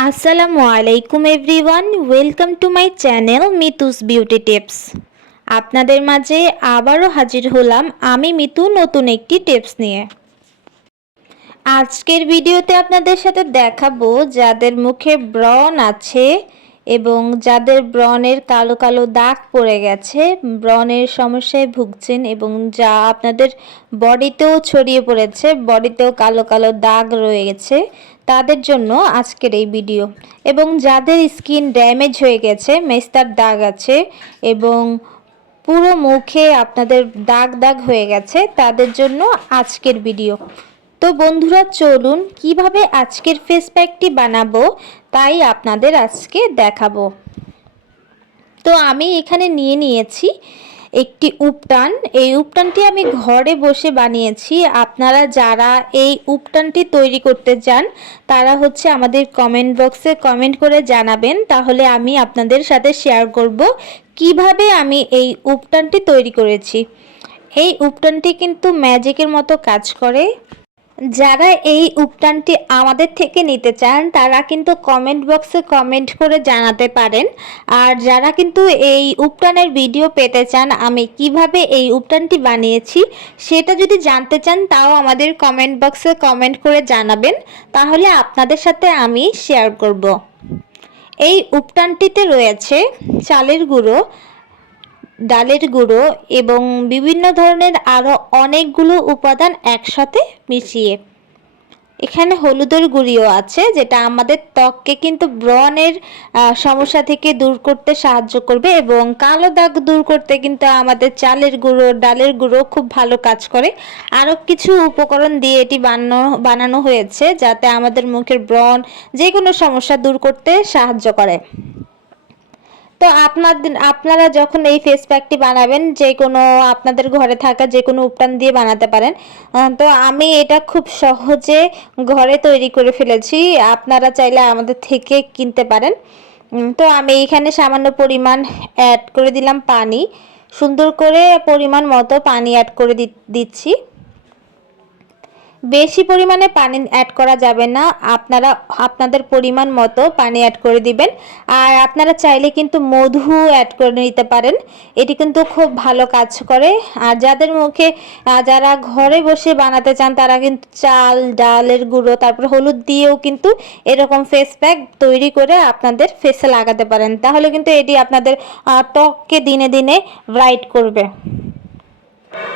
আসসালামু আলাইকুম everyone welcome to my channel Mitus beauty tips আপনাদের মাঝে আবারও হাজির হলাম আমি মিতু নতুন একটি টিপস নিয়ে আজকের ভিডিওতে আপনাদের সাথে দেখাবো যাদের মুখে ব্রণ আছে এবং যাদের ব্রণের কালো কালো দাগ পড়ে গেছে ব্রণের সমস্যায় ভুগছেন এবং যা আপনাদের বডিতেও ছড়িয়ে পড়েছে বডিতেও কালো কালো দাগ রয়ে গেছে তাদের জন্য আজকের এই ভিডিও। এবং যাদের স্কিন ড্যামেজ হয়ে গেছে, মেস্তার দাগ আছে এবং পুরো মুখে আপনাদের দাগ দাগ হয়ে গেছে, তাদের জন্য আজকের ভিডিও। তো বন্ধুরা, চলুন কীভাবে আজকের ফেস প্যাকটি বানাবো তাই আপনাদের আজকে দেখাবো। তো আমি এখানে নিয়ে নিয়েছি একটি উপটান। এই উপটানটি আমি ঘরে বসে বানিয়েছি। আপনারা যারা এই উপটানটি তৈরি করতে চান, তারা হচ্ছে আমাদের কমেন্ট বক্সে কমেন্ট করে জানাবেন। তাহলে আমি আপনাদের সাথে শেয়ার করব কীভাবে আমি এই উপটানটি তৈরি করেছি। এই উপটানটি কিন্তু ম্যাজিকের মতো কাজ করে। যারা এই উপটানটি আমাদের থেকে নিতে চান, তারা কিন্তু কমেন্ট বক্সে কমেন্ট করে জানাতে পারেন। আর যারা কিন্তু এই উপটানের ভিডিও পেতে চান, আমি কীভাবে এই উপটানটি বানিয়েছি সেটা যদি জানতে চান, তাও আমাদের কমেন্ট বক্সে কমেন্ট করে জানাবেন। তাহলে আপনাদের সাথে আমি শেয়ার করব। এই উপটানটিতে রয়েছে চালের গুঁড়ো ডালের গুঁড়ো এবং বিভিন্ন ধরনের আরও অনেকগুলো উপাদান একসাথে মিশিয়ে। এখানে হলুদের গুঁড়িও আছে, যেটা আমাদের ত্বককে কিন্তু ব্রণের সমস্যা থেকে দূর করতে সাহায্য করবে এবং কালো দাগ দূর করতে কিন্তু আমাদের চালের গুঁড়ো, ডালের গুঁড়ো খুব ভালো কাজ করে। আরও কিছু উপকরণ দিয়ে এটি বানানো বানানো হয়েছে যাতে আমাদের মুখের ব্রণ যে কোনো সমস্যা দূর করতে সাহায্য করে। তো আপনাদের আপনারা যখন এই ফেস প্যাকটি বানাবেন, যে কোনো আপনাদের ঘরে থাকা যে কোনো উপটান দিয়ে বানাতে পারেন তো আমি এটা খুব সহজে ঘরে তৈরি করে ফেলেছি। আপনারা চাইলে আমাদের থেকে কিনতে পারেন। তো আমি এখানে সামান্য পরিমাণ অ্যাড করে দিলাম পানি। সুন্দর করে পরিমাণ মতো পানি অ্যাড করে দিচ্ছি। বেশি পরিমাণে পানি অ্যাড করা যাবে না। আপনারা, আপনাদের পরিমাণ মতো পানি অ্যাড করে দিবেন। আর আপনারা চাইলে কিন্তু মধু অ্যাড করে নিতে পারেন। এটি কিন্তু খুব ভালো কাজ করে। আর যাদের মুখে যারা ঘরে বসে বানাতে চান, তারা কিন্তু চাল, ডালের গুঁড়ো, তারপর হলুদ দিয়েও কিন্তু এরকম ফেস প্যাক তৈরি করে আপনাদের ফেসে লাগাতে পারেন। তাহলে কিন্তু এটি আপনাদের ত্বককে দিনে দিনে ব্রাইট করবে।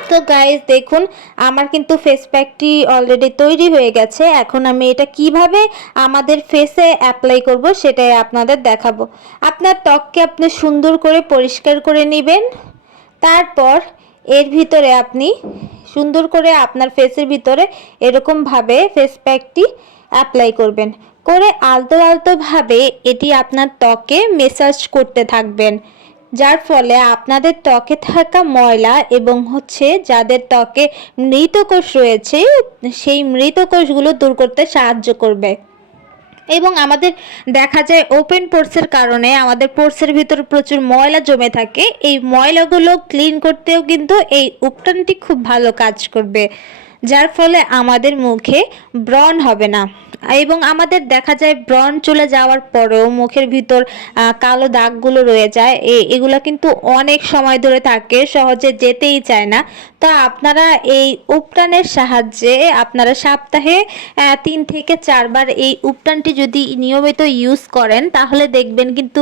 তো গাইজ দেখুন, আমার কিন্তু ফেস প্যাকটি অলরেডি তৈরি হয়ে গেছে। এখন আমি এটা কীভাবে আমাদের ফেসে অ্যাপ্লাই করব সেটাই আপনাদের দেখাবো। আপনার ত্বককে আপনি সুন্দর করে পরিষ্কার করে নেবেন। তারপর এর ভিতরে আপনি সুন্দর করে আপনার ফেসের ভিতরে এরকমভাবে ফেস প্যাকটি অ্যাপ্লাই করবেন। করে আলতো আলতোভাবে এটি আপনার ত্বকে মেসাজ করতে থাকবেন। যার ফলে আপনাদের ত্বকে থাকা ময়লা এবং হচ্ছে যাদের ত্বকে মৃত কোষ রয়েছে, সেই মৃত কোষগুলো দূর করতে সাহায্য করবে। এবং আমাদের দেখা যায় ওপেন পোর্সের কারণে আমাদের পোর্সের ভিতরে প্রচুর ময়লা জমে থাকে। এই ময়লাগুলো ক্লিন করতেও কিন্তু এই উপটানটি খুব ভালো কাজ করবে। যার ফলে আমাদের মুখে ব্রণ হবে না। এবং আমাদের দেখা যায় ব্রণ চলে যাওয়ার পরেও মুখের ভিতর কালো দাগগুলো রয়ে যায়। এগুলো কিন্তু অনেক সময় ধরে থাকে, সহজে যেতেই চায় না। তো আপনারা এই উপটানের সাহায্যে আপনারা সপ্তাহে তিন থেকে চারবার এই উপটানটি যদি নিয়মিত ইউজ করেন, তাহলে দেখবেন কিন্তু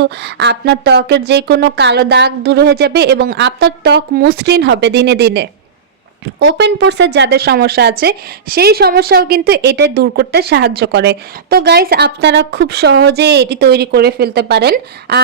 আপনার ত্বকের যে কোনো কালো দাগ দূর হয়ে যাবে এবং আপনার ত্বক মসৃণ হবে দিনে দিনে। ওপেন পোর্সের যাদের সমস্যা আছে, সেই সমস্যাও কিন্তু এটা দূর করতে সাহায্য করে। তো গাইস আপনারা খুব সহজে এটি তৈরি করে ফেলতে পারেন।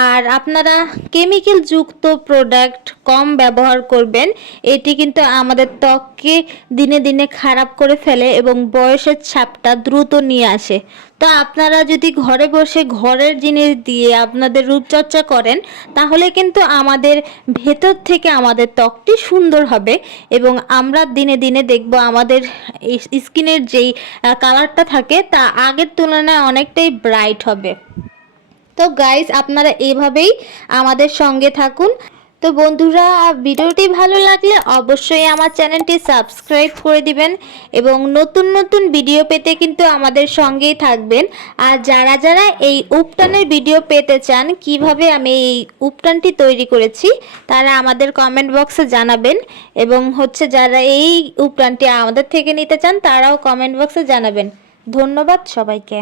আর আপনারা কেমিক্যাল যুক্ত প্রোডাক্ট কম ব্যবহার করবেন, এটি কিন্তু আমাদের ত্বককে দিনে দিনে খারাপ করে ফেলে এবং বয়সের ছাপটা দ্রুত নিয়ে আসে। তো আপনারা যদি ঘরে বসে ঘরের জিনিস দিয়ে আপনাদের রূপচর্চা করেন, তাহলে কিন্তু আমাদের ভেতর থেকে আমাদের ত্বকটি সুন্দর হবে এবং আমরা দিনে দিনে দেখব আমাদের স্কিনের যেই কালারটা থাকে, তা আগের তুলনায় অনেকটাই ব্রাইট হবে। তো গাইস, আপনারা এভাবেই আমাদের সঙ্গে থাকুন। তো বন্ধুরা, ভিডিওটি ভালো লাগলে অবশ্যই আমার চ্যানেলটি সাবস্ক্রাইব করে দিবেন এবং নতুন নতুন ভিডিও পেতে কিন্তু আমাদের সঙ্গেই থাকবেন। আর যারা যারা এই উপটানের ভিডিও পেতে চান, কীভাবে আমি এই উপটানটি তৈরি করেছি, তারা আমাদের কমেন্ট বক্সে জানাবেন এবং হচ্ছে যারা এই উপটানটি আমাদের থেকে নিতে চান, তারাও কমেন্ট বক্সে জানাবেন। ধন্যবাদ সবাইকে।